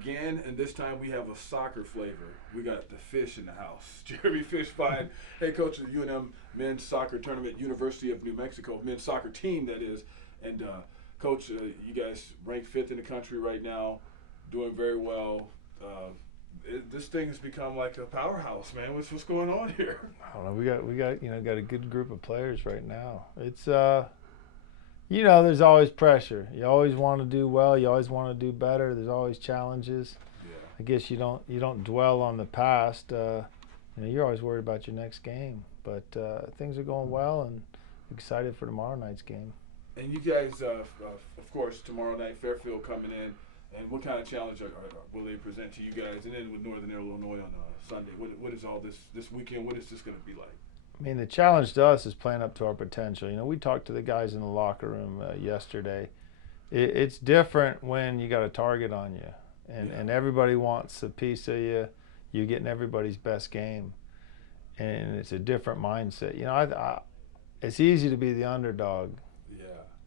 again, and this time we have a soccer flavor. We got the fish in the house. Jeremy Fishbein, head coach of the UNM men's soccer tournament, University of New Mexico men's soccer team, that is. And coach, you guys ranked fifth in the country right now, doing very well. This thing has become like a powerhouse, man. What's going on here? I don't know. We got got a good group of players right now. It's there's always pressure. You always want to do well. You always want to do better. There's always challenges. Yeah. I guess you don't dwell on the past. You're always worried about your next game. But things are going well, and excited for tomorrow night's game. And you guys, of course, tomorrow night, Fairfield coming in. And what kind of challenge will they present to you guys? And then with Northern Illinois on Sunday, what is all this weekend? What is this going to be like? I mean, the challenge to us is playing up to our potential. We talked to the guys in the locker room yesterday. It's different when you got a target on you, and everybody wants a piece of you. You're getting everybody's best game, and it's a different mindset. It's easy to be the underdog.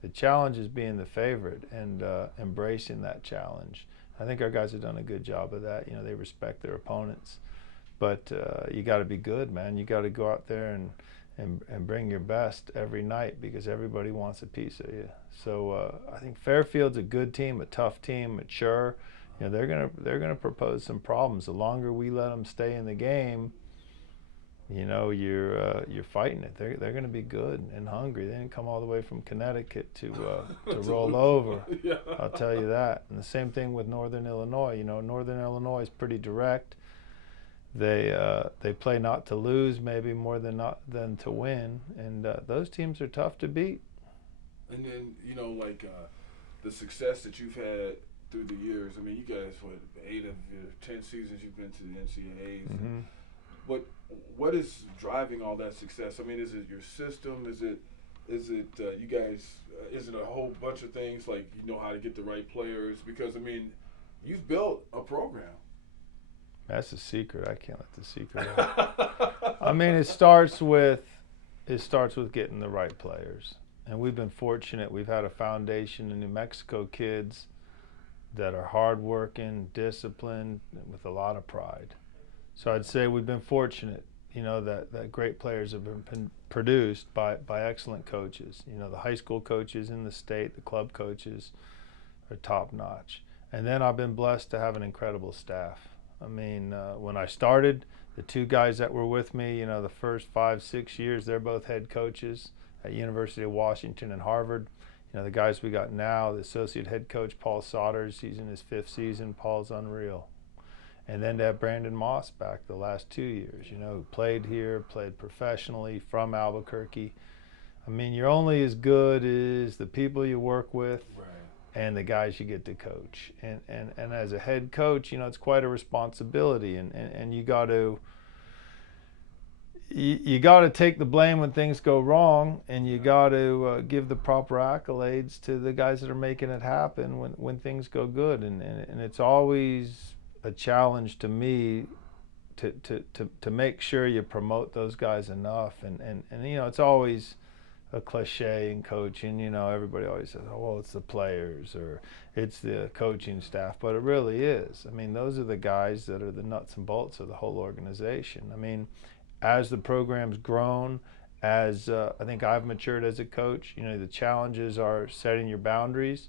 The challenge is being the favorite and embracing that challenge. I think our guys have done a good job of that. They respect their opponents, but you got to be good, man. You got to go out there and bring your best every night because everybody wants a piece of you. So I think Fairfield's a good team, a tough team, mature. They're gonna propose some problems. The longer we let them stay in the game, you're fighting it. They're going to be good and hungry. They didn't come all the way from Connecticut to roll over. Yeah. I'll tell you that. And the same thing with Northern Illinois. Northern Illinois is pretty direct. They play not to lose, maybe more than to win. And those teams are tough to beat. And then the success that you've had through the years. I mean, you guys, 8 of your 10 seasons you've been to the NCAAs. Mm-hmm. What is driving all that success? I mean, is it your system? Is it you guys? Is it a whole bunch of things like how to get the right players? Because I mean, you've built a program. That's a secret. I can't let the secret out. I mean, it starts with getting the right players, and we've been fortunate. We've had a foundation of New Mexico kids that are hardworking, disciplined, with a lot of pride. So I'd say we've been fortunate, that great players have been produced by excellent coaches. The high school coaches in the state, the club coaches are top notch. And then I've been blessed to have an incredible staff. I mean, when I started, the 2 guys that were with me, the first 5-6 years, they're both head coaches at University of Washington and Harvard. The guys we got now, the associate head coach, Paul Sodders, he's in his 5th season. Paul's unreal. And then to have Brandon Moss back the last 2 years, who played here, played professionally from Albuquerque. I mean, you're only as good as the people you work with and the guys you get to coach. And as a head coach, it's quite a responsibility. And you got to take the blame when things go wrong, and you got to give the proper accolades to the guys that are making it happen when things go good. And it's always a challenge to me to make sure you promote those guys enough, and it's always a cliche in coaching. Everybody always says, oh well, it's the players or it's the coaching staff, but it really is. I mean, those are the guys that are the nuts and bolts of the whole organization. I mean, as the program's grown, as I think I've matured as a coach, the challenges are setting your boundaries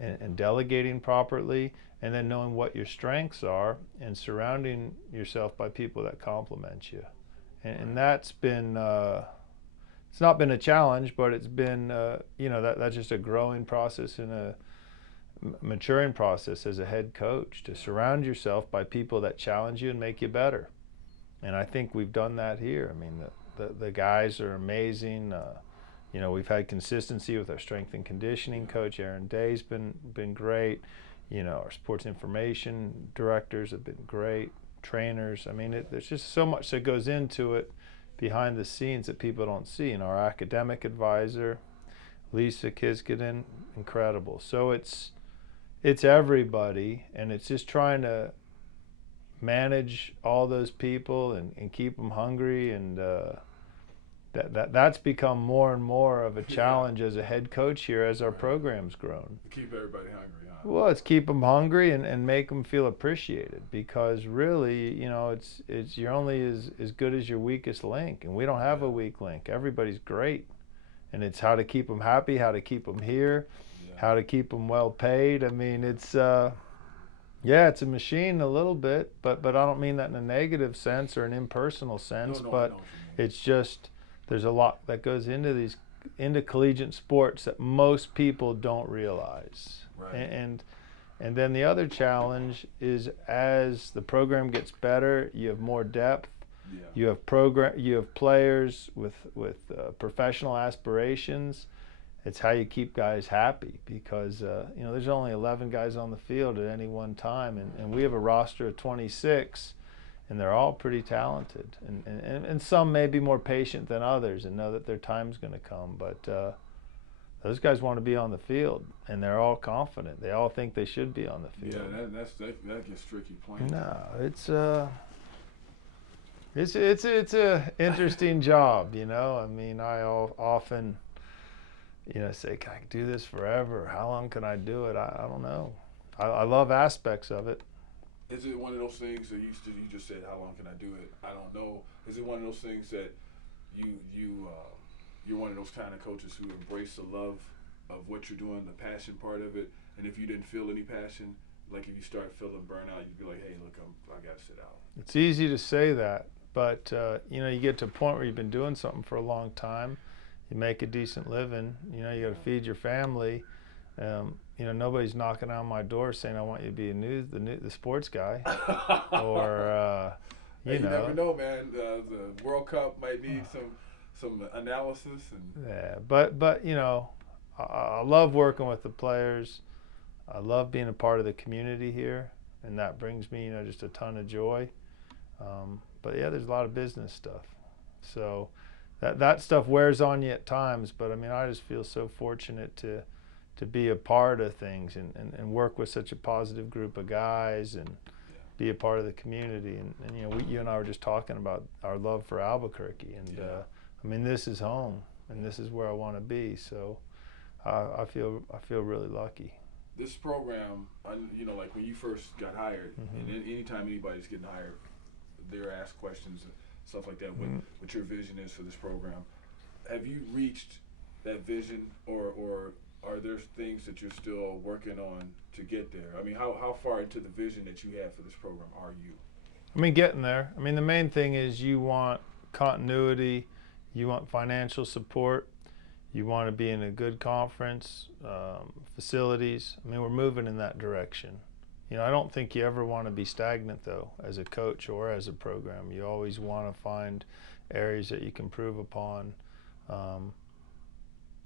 and delegating properly, and then knowing what your strengths are and surrounding yourself by people that complement you. And that's been, it's not been a challenge, but it's been, that's just a growing process and a maturing process as a head coach, to surround yourself by people that challenge you and make you better. And I think we've done that here. I mean, the guys are amazing. We've had consistency with our strength and conditioning coach. Aaron Day's been great. Our sports information directors have been great. Trainers. I mean, there's just so much that goes into it behind the scenes that people don't see. Our academic advisor, Lisa Kiskinen, incredible. So it's everybody, and it's just trying to manage all those people and keep them hungry, and that's become more and more of a challenge as a head coach here as our program's grown. Keep everybody hungry, huh? Well, it's keep them hungry and make them feel appreciated, because really, it's you're only as good as your weakest link, and we don't have a weak link. Everybody's great, and it's how to keep them happy, how to keep them here, Yeah. how to keep them well paid. I mean, yeah, it's a machine a little bit, but I don't mean that in a negative sense or an impersonal sense. No, I know But what you it's just there's a lot that goes into collegiate sports that most people don't realize. mean. Right. And then the other challenge is, as the program gets better, you have more depth. Yeah. You have players with professional aspirations. It's how you keep guys happy, because there's only 11 guys on the field at any one time, and we have a roster of 26, and they're all pretty talented, and some may be more patient than others and know that their time's going to come, but those guys want to be on the field, and they're all confident. They all think they should be on the field. Yeah, that gets tricky playing. No, it's a interesting job, I mean, I often say, can I do this forever? How long can I do it? I don't know. I love aspects of it. Is it one of those things that you just said, how long can I do it? I don't know. Is it one of those things that you're one of those kind of coaches who embrace the love of what you're doing, the passion part of it, and if you didn't feel any passion, like if you start feeling burnout, you'd be like, hey, look, I got to sit out. It's easy to say that, but you get to a point where you've been doing something for a long time. You make a decent living. You got to feed your family. Nobody's knocking on my door saying I want you to be the sports guy, or hey, you never know, man. The World Cup might need some analysis and. Yeah, but I love working with the players. I love being a part of the community here, and that brings me just a ton of joy. But yeah, there's a lot of business stuff, so. That stuff wears on you at times, but I mean, I just feel so fortunate to be a part of things and work with such a positive group of guys and be a part of the community. And you and I were just talking about our love for Albuquerque, and I mean, this is home, and this is where I want to be. So I feel really lucky. This program, like when you first got hired, and anytime anybody's getting hired, they're asked questions. Stuff like that, what your vision is for this program. Have you reached that vision, or are there things that you're still working on to get there? I mean, how far into the vision that you have for this program are you? I mean, getting there. I mean, the main thing is you want continuity, you want financial support, you want to be in a good conference, facilities. I mean, we're moving in that direction. I don't think you ever want to be stagnant, though, as a coach or as a program. You always want to find areas that you can improve upon, and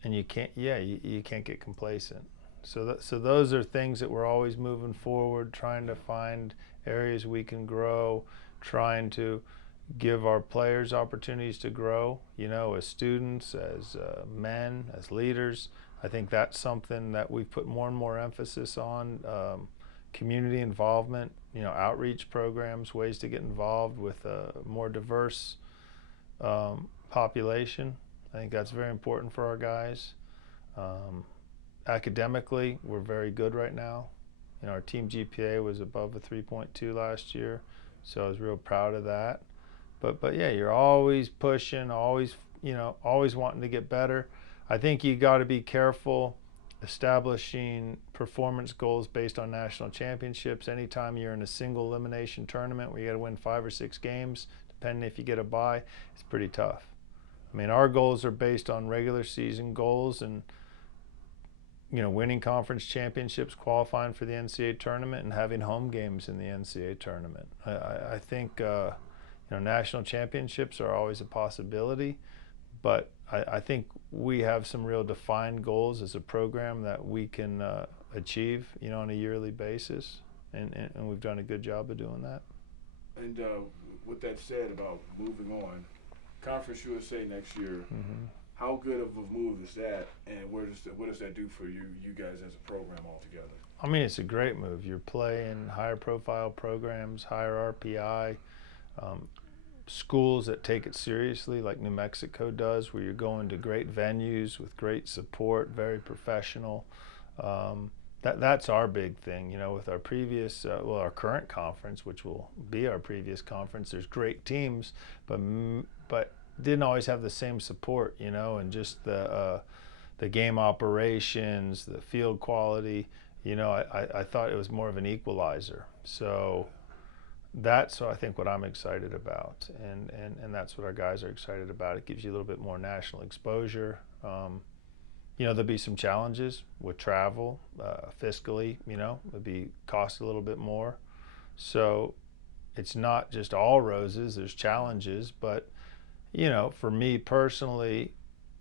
you can't get complacent. So those are things that we're always moving forward, trying to find areas we can grow, trying to give our players opportunities to grow, as students, as men, as leaders. I think that's something that we've put more and more emphasis on. Community involvement, outreach programs, ways to get involved with a more diverse population. I think that's very important for our guys. Academically, we're very good right now. Our team GPA was above a 3.2 last year, so I was real proud of that. But yeah, you're always pushing, always wanting to get better. I think you got to be careful establishing performance goals based on national championships. Anytime you're in a single elimination tournament where you got to win 5 or 6 games, depending if you get a bye, it's pretty tough. I mean, our goals are based on regular season goals and winning conference championships, qualifying for the NCAA tournament, and having home games in the NCAA tournament. I think national championships are always a possibility, but I think we have some real defined goals as a program that we can achieve, on a yearly basis, and we've done a good job of doing that. And with that said about moving on, Conference USA next year, how good of a move is that, and what does that do for you guys as a program altogether? I mean, it's a great move. You're playing higher profile programs, higher RPI, schools that take it seriously, like New Mexico does, where you're going to great venues with great support, very professional. that's our big thing, you know, with our previous, our current conference, which will be our previous conference. There's great teams, but didn't always have the same support, you know, and just the game operations, the field quality. You know, I thought it was more of an equalizer. So that's I think what I'm excited about, and that's what our guys are excited about. It gives you a little bit more national exposure. You know, there'll be some challenges with travel, fiscally, you know, it'll be cost a little bit more. So it's not just all roses, there's challenges, but, you know, for me personally,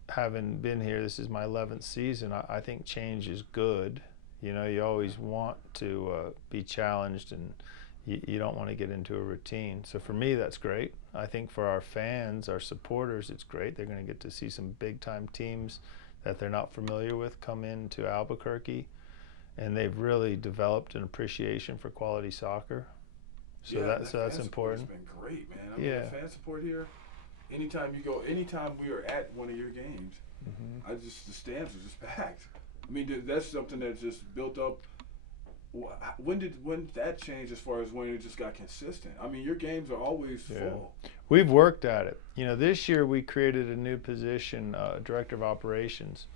having been here, this is my 11th season, I think change is good. You know, you always want to be challenged, and you don't want to get into a routine. So for me, that's great. I think for our fans, our supporters, it's great. They're going to get to see some big time teams that they're not familiar with come into Albuquerque, and they've really developed an appreciation for quality soccer. So Yeah, that's important. It's been great, man. I mean, the fan support here. Anytime you go, anytime we are at one of your games, the stands are just packed. I mean, that's something that just built up. When did that change as far as when it just got consistent? I mean, your games are always full. We've worked at it. You know, this year we created a new position, Director of Operations,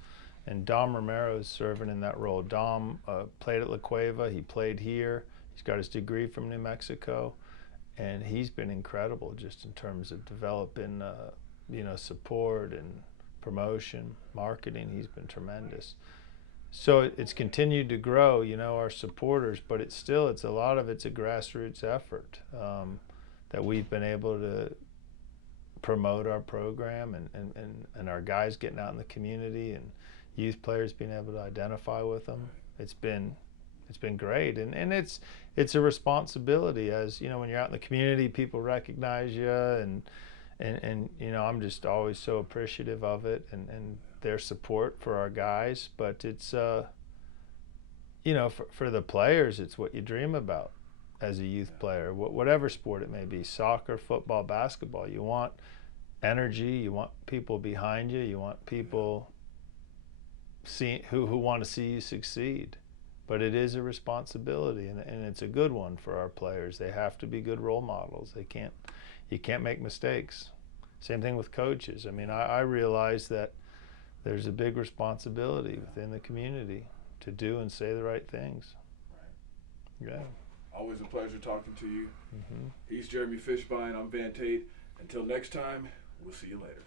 and Dom Romero is serving in that role. Dom played at La Cueva. He played here. He's got his degree from New Mexico, and he's been incredible just in terms of developing, you know, support and promotion, marketing. He's been tremendous. So it's continued to grow, you know, our supporters, but it's a lot of it's a grassroots effort, that we've been able to promote our program, and our guys getting out in the community, and youth players being able to identify with them. It's been great, and it's a responsibility, as you know, when you're out in the community, people recognize you, and you know, I'm just always so appreciative of it, and their support for our guys. But it's you know, for the players, it's what you dream about as a youth player, whatever sport it may be, soccer, football, basketball. You want energy, you want people behind you, you want people who want to see you succeed. But it is a responsibility, and it's a good one for our players. They have to be good role models. You can't make mistakes. Same thing with coaches. I mean, I realize that there's a big responsibility within the community to do and say the right things. Right. Yeah. Always a pleasure talking to you. He's Jeremy Fishbein. I'm Van Tate. Until next time, we'll see you later.